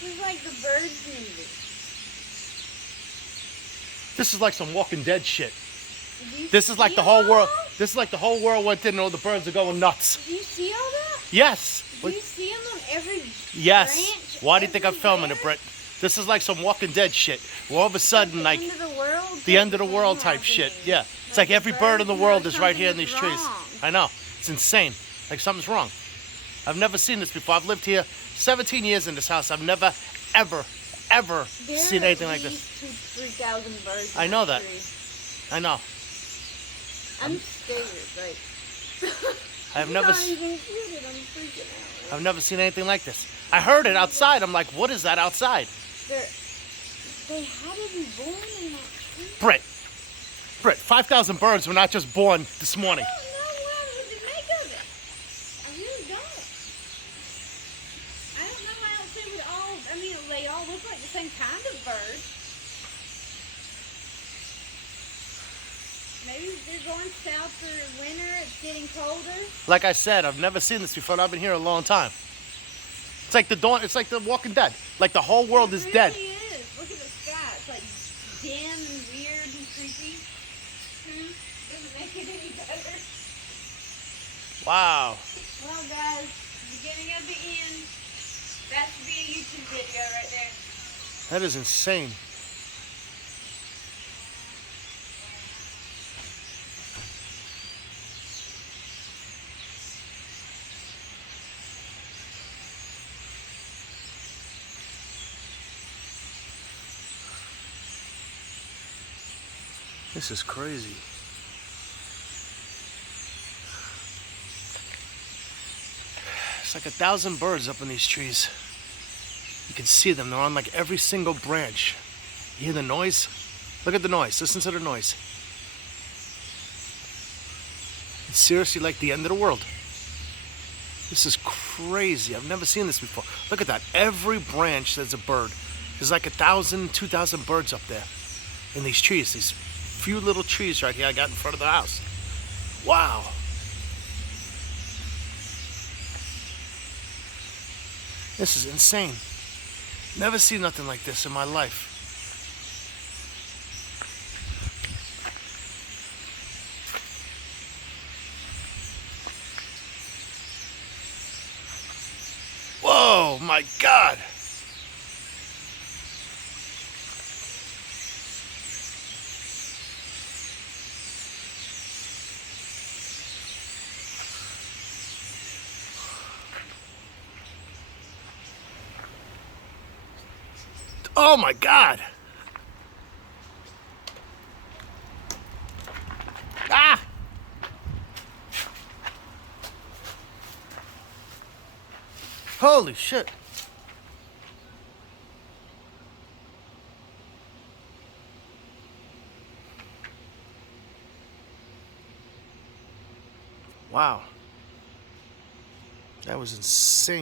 This is like the Birds movie. This is like some Walking Dead shit. Did you This is like see the whole all world. that? This is like the whole world went in and all the birds are going nuts. Did you see all that? Yes. Do you see them on every Yes. branch? Why do you think I'm filming it, everywhere? Britt? This is like some Walking Dead shit. Where all of a sudden, like, the end of the world. the end of the world type shit. Yeah. It's like every bird in the world is right here in these trees. I know. It's insane. Like something's wrong. I've never seen this before. I've lived here 17 years in this house. I've never, ever seen anything like this. 3,000 birds. I know that. I know. I'm scared. Like. I've never. I'm freaking out. I've never seen anything like this. I heard it outside. I'm like, what is that outside? They had to be born in that tree. Britt, 5,000 birds were not just born this morning. I don't know what to make of it. I really don't. I don't know how else they would all. I mean, they all look like the same kind of bird. Maybe they're going south for winter. It's getting colder. Like I said, I've never seen this before, and I've been here a long time. It's like the dawn. It's like the Walking Dead. Like the whole world is dead. It really is. Look at the sky. It's like dim and weird and creepy. Doesn't make it any better. Wow. Well, guys, beginning of the end. That should be a YouTube video right there. That is insane. This is crazy. It's like 1,000 birds up in these trees. You can see them. They're on like every single branch. You hear the noise? Look at the noise. Listen to the noise. It's seriously like the end of the world. This is crazy. I've never seen this before. Look at that. Every branch there's a bird. There's like 1,000, 2,000 birds up there in these trees. These few little trees right here I got in front of the house. Wow. This is insane. Never seen nothing like this in my life. Whoa, my God. Oh my God. Ah! Holy shit. Wow. That was insane.